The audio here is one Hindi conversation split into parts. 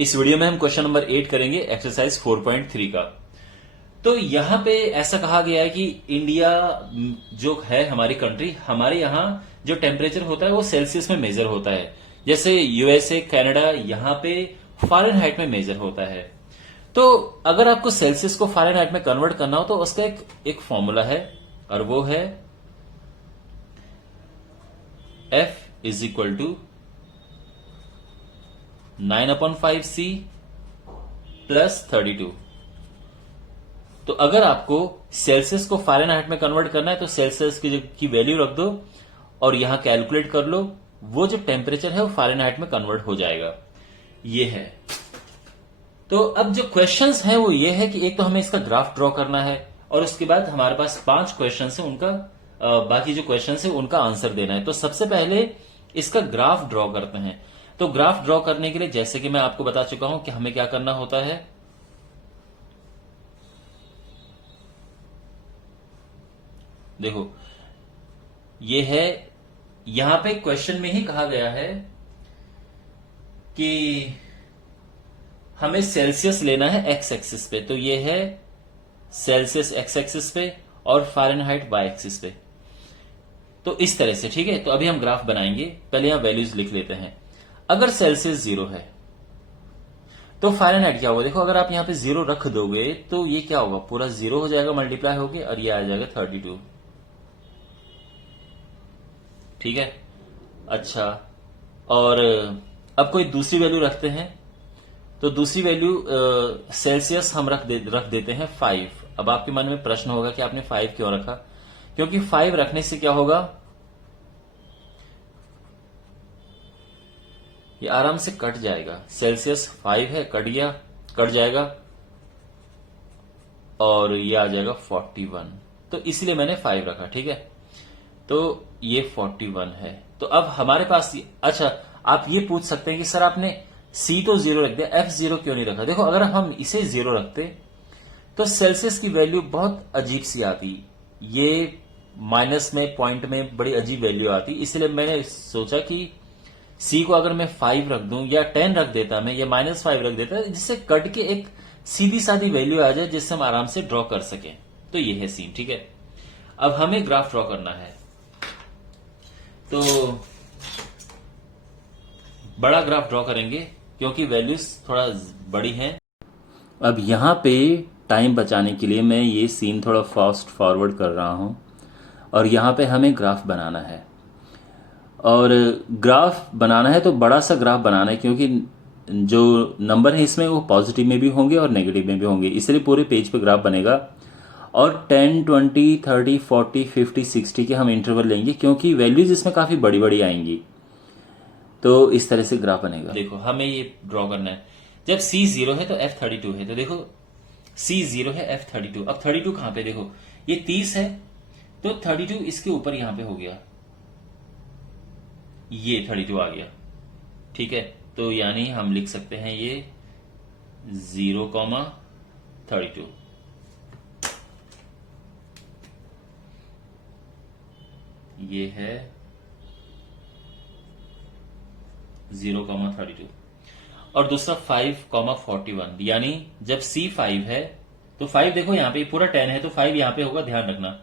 इस वीडियो में हम क्वेश्चन नंबर 8 करेंगे एक्सरसाइज 4.3 का। तो यहां पे ऐसा कहा गया है कि इंडिया जो है हमारी कंट्री, हमारे यहां जो टेम्परेचर होता है वो सेल्सियस में मेजर होता है। जैसे यूएसए, कनाडा, यहां पे फ़ारेनहाइट में मेजर होता है। तो अगर आपको सेल्सियस को फ़ारेनहाइट में कन्वर्ट करना हो तो उसका एक फॉर्मूला है, और वो है F is equal to 9/5C plus 32। तो अगर आपको सेल्सियस को फ़ारेनहाइट में कन्वर्ट करना है तो सेल्सियस की वैल्यू रख दो और यहां कैलकुलेट कर लो। वो जो टेम्परेचर है वो फ़ारेनहाइट में कन्वर्ट हो जाएगा। ये है। तो अब जो क्वेश्चंस हैं वो ये है कि एक तो हमें इसका ग्राफ ड्रॉ करना है, और उसके बाद हमारे पास 5 क्वेश्चन है, उनका बाकी जो क्वेश्चन है उनका आंसर देना है। तो सबसे पहले इसका ग्राफ ड्रॉ करते हैं। तो ग्राफ ड्रॉ करने के लिए जैसे कि मैं आपको बता चुका हूं कि हमें क्या करना होता है। देखो, ये है, यहां पे क्वेश्चन में ही कहा गया है कि हमें सेल्सियस लेना है एक्स एक्सिस पे। तो ये है सेल्सियस एक्स एक्सिस पे और फ़ारेनहाइट वाई एक्सिस पे। तो इस तरह से, ठीक है। तो अभी हम ग्राफ बनाएंगे, पहले यहां वैल्यूज लिख लेते हैं। अगर सेल्सियस 0 है तो फ़ारेनहाइट क्या होगा। देखो, अगर आप यहां पे 0 रख दोगे तो ये क्या होगा, पूरा 0 हो जाएगा मल्टीप्लाई होके, और ये आ जाएगा 32। ठीक है। अच्छा, और अब कोई दूसरी वैल्यू रखते हैं। तो दूसरी वैल्यू सेल्सियस हम रख देते हैं 5। अब आपके मन में प्रश्न होगा कि आपने 5 क्यों रखा। क्योंकि 5 रखने से क्या होगा, ये आराम से कट जाएगा। सेल्सियस 5 है, कट जाएगा, और ये आ जाएगा 41। तो इसलिए मैंने 5 रखा, ठीक है। तो ये 41 है। तो अब हमारे पास अच्छा, आप ये पूछ सकते हैं कि सर आपने सी तो 0 रख दिया, एफ 0 क्यों नहीं रखा। देखो, अगर हम इसे 0 रखते तो सेल्सियस की वैल्यू बहुत अजीब सी आती, ये माइनस में, पॉइंट में बड़ी अजीब वैल्यू आती। इसलिए मैंने सोचा कि सी को अगर मैं 5 रख दूं या 10 रख देता मैं, या -5 रख देता, जिससे कट के एक सीधी सादी वैल्यू आ जाए जिससे हम आराम से ड्रॉ कर सकें। तो ये है सीन, ठीक है। अब हमें ग्राफ ड्रॉ करना है। तो बड़ा ग्राफ ड्रॉ करेंगे क्योंकि वैल्यूज थोड़ा बड़ी हैं। अब यहाँ पे टाइम बचाने के लिए मैं ये सीन थोड़ा फास्ट फॉरवर्ड कर रहा हूँ, और यहाँ पे हमें ग्राफ बनाना है। और ग्राफ बनाना है तो बड़ा सा ग्राफ बनाना है, क्योंकि जो नंबर है इसमें वो पॉजिटिव में भी होंगे और नेगेटिव में भी होंगे, इसलिए पूरे पेज पे ग्राफ बनेगा। और 10, 20, 30, 40, 50, 60 के हम इंटरवल लेंगे, क्योंकि वैल्यूज इसमें काफ़ी बड़ी बड़ी आएंगी। तो इस तरह से ग्राफ बनेगा। देखो, हमें ये ड्रॉ करना है। जब C 0 है तो F 32 है। तो देखो, C 0 है, F 32। अब 32 कहां पे, देखो ये 30 है, तो 32 इसके ऊपर यहां पे हो गया, ये 32 आ गया, ठीक है। तो यानी हम लिख सकते हैं ये 0,32। ये है 0,32। और दूसरा 5,41, यानी जब C 5 है तो 5, देखो यहां पे पूरा 10 है तो 5 यहां पे होगा, ध्यान रखना।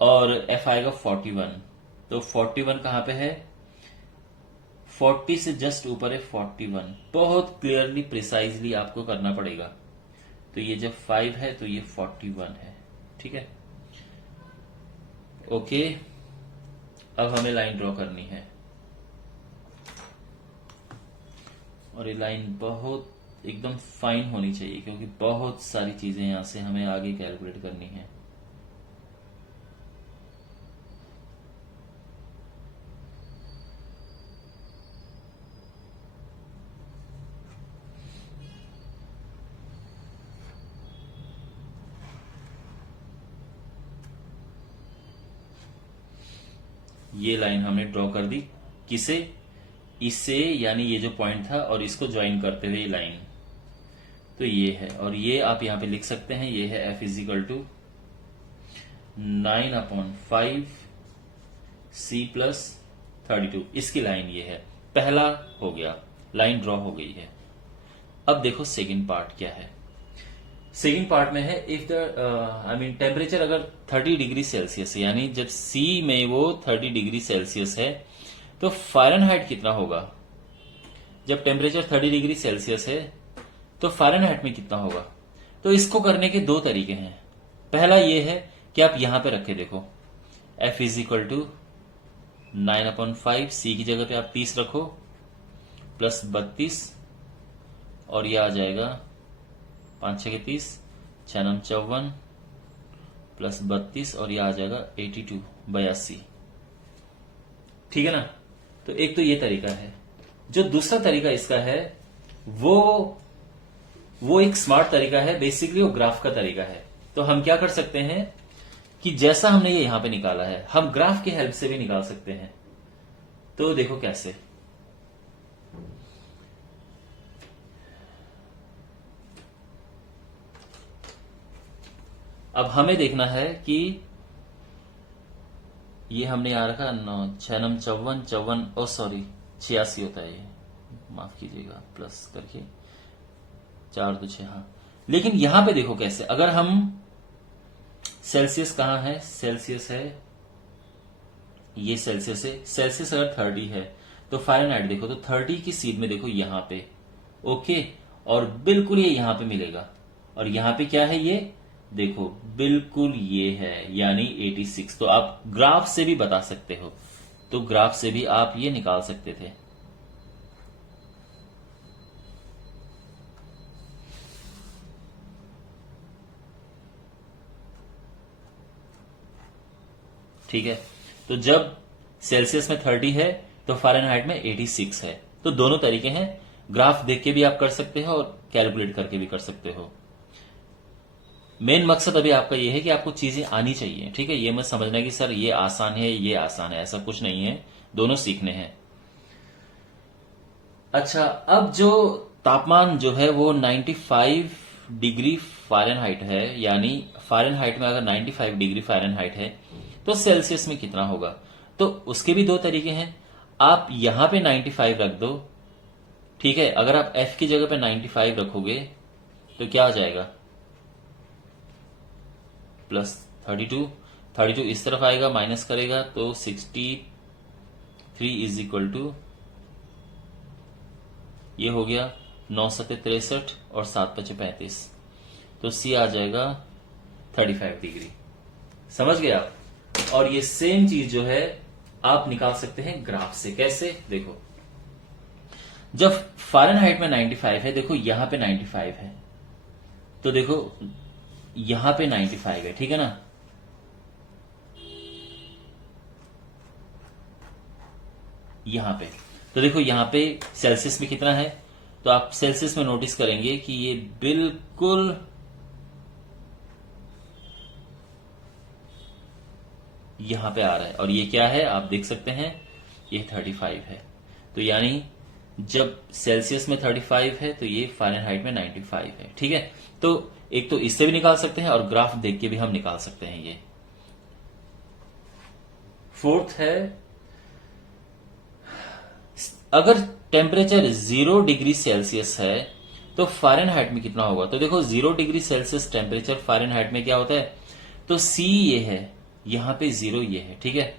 और F आएगा 41। तो 41 कहां पे है, 40 से जस्ट ऊपर है 41। बहुत क्लियरली प्रिसाइजली आपको करना पड़ेगा। तो ये जब 5 है तो ये 41 है, ठीक है। ओके, अब हमें लाइन ड्रॉ करनी है, और ये लाइन बहुत एकदम फाइन होनी चाहिए, क्योंकि बहुत सारी चीजें यहां से हमें आगे कैलकुलेट करनी है। ये लाइन हमने ड्रॉ कर दी, किसे, इससे, यानी ये जो पॉइंट था और इसको ज्वाइन करते हुए ये लाइन। तो ये है, और ये आप यहां पे लिख सकते हैं, ये है F is equal to 9/5 C plus 32। इसकी लाइन ये है, पहला हो गया, लाइन ड्रॉ हो गई है। अब देखो सेकंड पार्ट क्या है। सेकंड पार्ट में है इफ द टेम्परेचर अगर 30 डिग्री सेल्सियस है, यानी जब सी में वो 30 डिग्री सेल्सियस है तो फ़ारेनहाइट कितना होगा। जब टेम्परेचर 30 डिग्री सेल्सियस है तो फ़ारेनहाइट में कितना होगा। तो इसको करने के दो तरीके हैं। पहला ये है कि आप यहां पे रखे देखो F इज इक्वल टू 9/5, सी की जगह पे आप 30 रखो प्लस 32 और ये आ जाएगा 5 6 के 30, 6 9 54 प्लस 32 और ये आ जाएगा 82 ठीक है ना। तो एक तो ये तरीका है। जो दूसरा तरीका इसका है वो एक स्मार्ट तरीका है, बेसिकली वो ग्राफ का तरीका है। तो हम क्या कर सकते हैं कि जैसा हमने ये यहां पे निकाला है हम ग्राफ की हेल्प से भी निकाल सकते हैं। तो देखो कैसे। अब हमें देखना है कि ये हमने यहां रखा 6 9 54 54 ओ सॉरी 86 होता है ये, माफ कीजिएगा, प्लस करके 4 2 6 हाँ। लेकिन यहां पे देखो कैसे, अगर हम सेल्सियस कहां है, सेल्सियस है ये, सेल्सियस है, सेल्सियस अगर 30 है तो फ़ारेनहाइट देखो तो 30 की सीध में देखो यहां पे, ओके, और बिल्कुल ये यहां पे मिलेगा। और यहां पे क्या है ये देखो, बिल्कुल ये है यानी 86। तो आप ग्राफ से भी बता सकते हो, तो ग्राफ से भी आप ये निकाल सकते थे। ठीक है, तो जब सेल्सियस में 30 है तो फ़ारेनहाइट में 86 है। तो दोनों तरीके हैं, ग्राफ देख के भी आप कर सकते हो और कैलकुलेट करके भी कर सकते हो। मेन मकसद अभी आपका ये है कि आपको चीजें आनी चाहिए, ठीक है। ये मत समझना कि सर ये आसान है ये आसान है, ऐसा कुछ नहीं है, दोनों सीखने हैं। अच्छा, अब जो तापमान जो है वो 95 डिग्री फ़ारेनहाइट है, यानी फ़ारेनहाइट में अगर 95 डिग्री फ़ारेनहाइट है तो सेल्सियस में कितना होगा। तो उसके भी दो तरीके हैं। आप यहां पे 95 रख दो, ठीक है। अगर आप F की जगह पे 95 रखोगे तो क्या आ जाएगा, प्लस 32 इस तरफ आएगा, माइनस करेगा तो 63 इज इक्वल टू ये हो गया 9 7 63 और 7 5 35, तो सी आ जाएगा 35 डिग्री। समझ गए आप। और ये सेम चीज जो है आप निकाल सकते हैं ग्राफ से। कैसे, देखो जब फ़ारेनहाइट में 95 है, देखो यहां पे 95 है, तो देखो यहां पे 95 है, ठीक है ना। यहां पे तो देखो यहां पे सेल्सियस में कितना है, तो आप सेल्सियस में नोटिस करेंगे कि ये बिल्कुल यहां पे आ रहा है। और ये क्या है आप देख सकते हैं, ये 35 है। तो यानी जब सेल्सियस में 35 है तो ये फ़ारेनहाइट में 95 है, ठीक है। तो एक तो इससे भी निकाल सकते हैं और ग्राफ देख के भी हम निकाल सकते हैं ये। फोर्थ है, अगर टेम्परेचर 0 डिग्री सेल्सियस है तो फ़ारेनहाइट में कितना होगा। तो देखो 0 डिग्री सेल्सियस टेम्परेचर फ़ारेनहाइट में क्या होता है, तो सी ये है, यहां पे 0 ये है, ठीक है।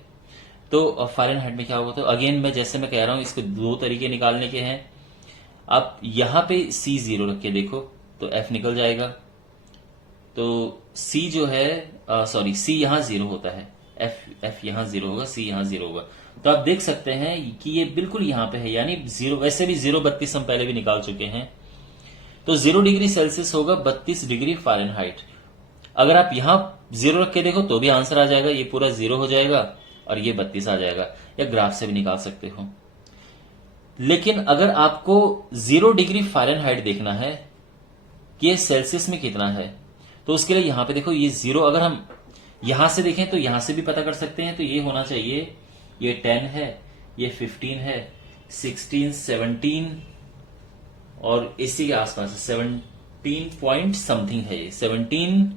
तो फ़ारेनहाइट में क्या होगा, तो अगेन मैं जैसे मैं कह रहा हूं इसके दो तरीके निकालने के हैं। आप यहां पे सी 0 रख के देखो तो एफ निकल जाएगा। तो सी जो है सॉरी सी यहां 0 होता है, एफ यहां 0 होगा, सी यहां 0 होगा। तो आप देख सकते हैं कि ये बिल्कुल यहां पे है, यानी 0, वैसे भी 0 32 हम पहले भी निकाल चुके हैं। तो 0 डिग्री सेल्सियस होगा 32 डिग्री फ़ारेनहाइट। अगर आप यहां 0 रख के देखो तो भी आंसर आ जाएगा, ये पूरा 0 हो जाएगा और ये 32 आ जाएगा, या ग्राफ से भी निकाल सकते हो। लेकिन अगर आपको 0 डिग्री फ़ारेनहाइट देखना है कि ये सेल्सियस में कितना है, तो उसके लिए यहां पे देखो ये 0, अगर हम यहां से देखें तो यहां से भी पता कर सकते हैं। तो ये होना चाहिए, ये 10 है, ये 15 है, 16 17 और इसी के आसपास 17 पॉइंट समथिंग है, ये 17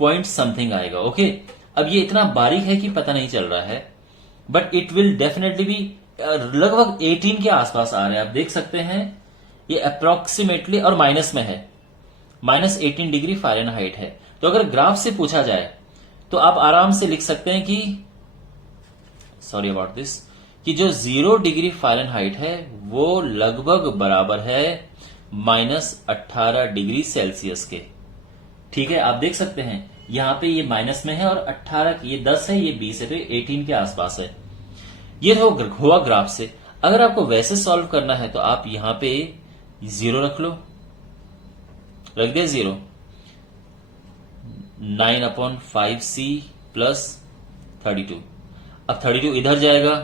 पॉइंट समथिंग आएगा, ओके। अब ये इतना बारीक है कि पता नहीं चल रहा है, बट इट विल डेफिनेटली भी लगभग 18 के आसपास आ रहे हैं। आप देख सकते हैं ये अप्रोक्सीमेटली और माइनस में है, -18 डिग्री फ़ारेनहाइट है। तो अगर ग्राफ से पूछा जाए तो आप आराम से लिख सकते हैं कि सॉरी अबाउट दिस, कि जो 0 डिग्री फ़ारेनहाइट है वो लगभग बराबर है -18 डिग्री सेल्सियस के। ठीक है, आप देख सकते हैं यहां पे ये माइनस में है और 18, ये 10 है, ये 20 है, तो 18 के आसपास है। ये तो हुआ ग्राफ से। अगर आपको वैसे सॉल्व करना है तो आप यहां पे 0 रख लो, रख दिया 0, 9/5c प्लस 32। अब 32 इधर जाएगा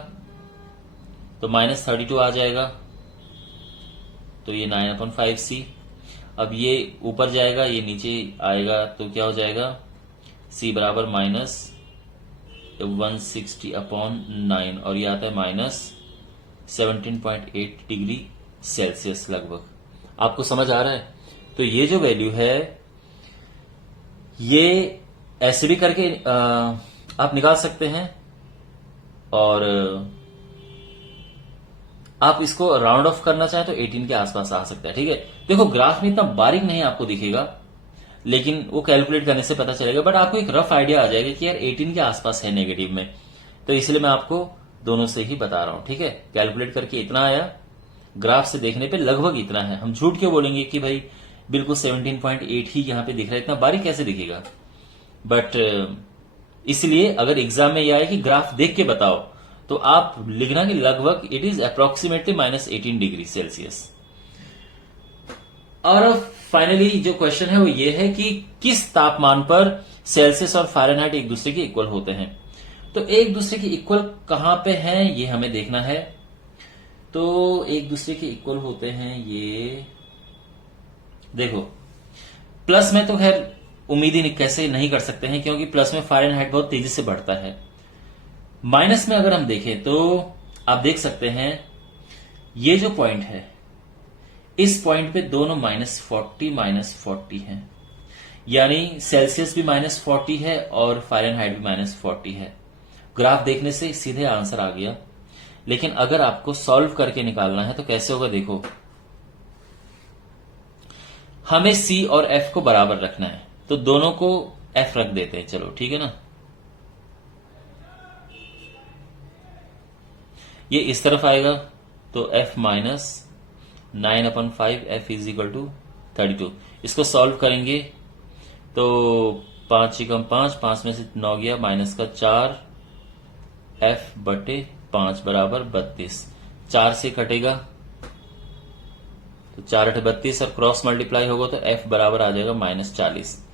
तो -32 आ जाएगा, तो ये 9/5c। अब ये ऊपर जाएगा, ये नीचे आएगा, तो क्या हो जाएगा, c बराबर -160/9 और ये आता है -17.8 डिग्री सेल्सियस लगभग। आपको समझ आ रहा है? तो ये जो वैल्यू है ये ऐसे भी करके आप निकाल सकते हैं और आप इसको राउंड ऑफ करना चाहें तो 18 के आसपास आ सकता है। ठीक है, देखो ग्राफ में इतना बारीक नहीं आपको दिखेगा, लेकिन वो कैलकुलेट करने से पता चलेगा, बट आपको एक रफ आइडिया आ जाएगा कि यार 18 के आसपास है नेगेटिव में। तो इसलिए मैं आपको दोनों से ही बता रहा हूं। ठीक है, कैलकुलेट करके इतना आया, ग्राफ से देखने पे लगभग इतना है। हम झूठ क्यों बोलेंगे कि भाई बिल्कुल 17.8 ही यहां पे दिख रहा है, इतना बारीक कैसे दिखेगा। बट इसलिए अगर एग्जाम में यह आए कि ग्राफ देख के बताओ तो आप लिखना कि लगभग it is approximately -18 degree Celsius. और फाइनली जो क्वेश्चन है वो ये है कि किस तापमान पर सेल्सियस और फ़ारेनहाइट एक दूसरे के इक्वल होते हैं। तो एक दूसरे के इक्वल कहां पे हैं ये हमें देखना है। तो एक दूसरे के इक्वल होते हैं ये, देखो प्लस में तो खैर उम्मीद ही कैसे नहीं कर सकते हैं, क्योंकि प्लस में फ़ारेनहाइट बहुत तेजी से बढ़ता है। माइनस में अगर हम देखें तो आप देख सकते हैं ये जो पॉइंट है, इस पॉइंट पे दोनों -40 हैं, यानी सेल्सियस भी -40 है और फ़ारेनहाइट भी -40 है। ग्राफ देखने से सीधे आंसर आ गया। लेकिन अगर आपको सॉल्व करके निकालना है तो कैसे होगा, देखो हमें C और F को बराबर रखना है, तो दोनों को F रख देते हैं। चलो ठीक है ना, ये इस तरफ आएगा तो F -9/5 F = 32। इसको सॉल्व करेंगे तो 5 × 5, 5 में से 9 गया, -4 F/5 = 32। 4 से कटेगा तो 4 × 8 = 32 और क्रॉस मल्टीप्लाई होगा तो F बराबर आ जाएगा -40।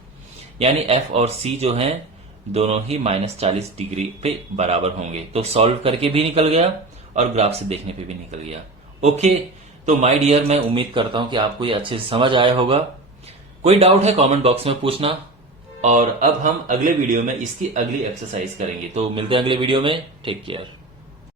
यानी F और C जो हैं दोनों ही -40 डिग्री पे बराबर होंगे। तो सॉल्व करके भी निकल गया और ग्राफ से देखने पे भी निकल गया। ओके, तो माय डियर, मैं उम्मीद करता हूं कि आपको ये अच्छे से समझ आया होगा। कोई डाउट है कमेंट बॉक्स में पूछना, और अब हम अगले वीडियो में इसकी अगली एक्सरसाइज करेंगे। तो मिलते हैं अगले वीडियो में, टेक केयर।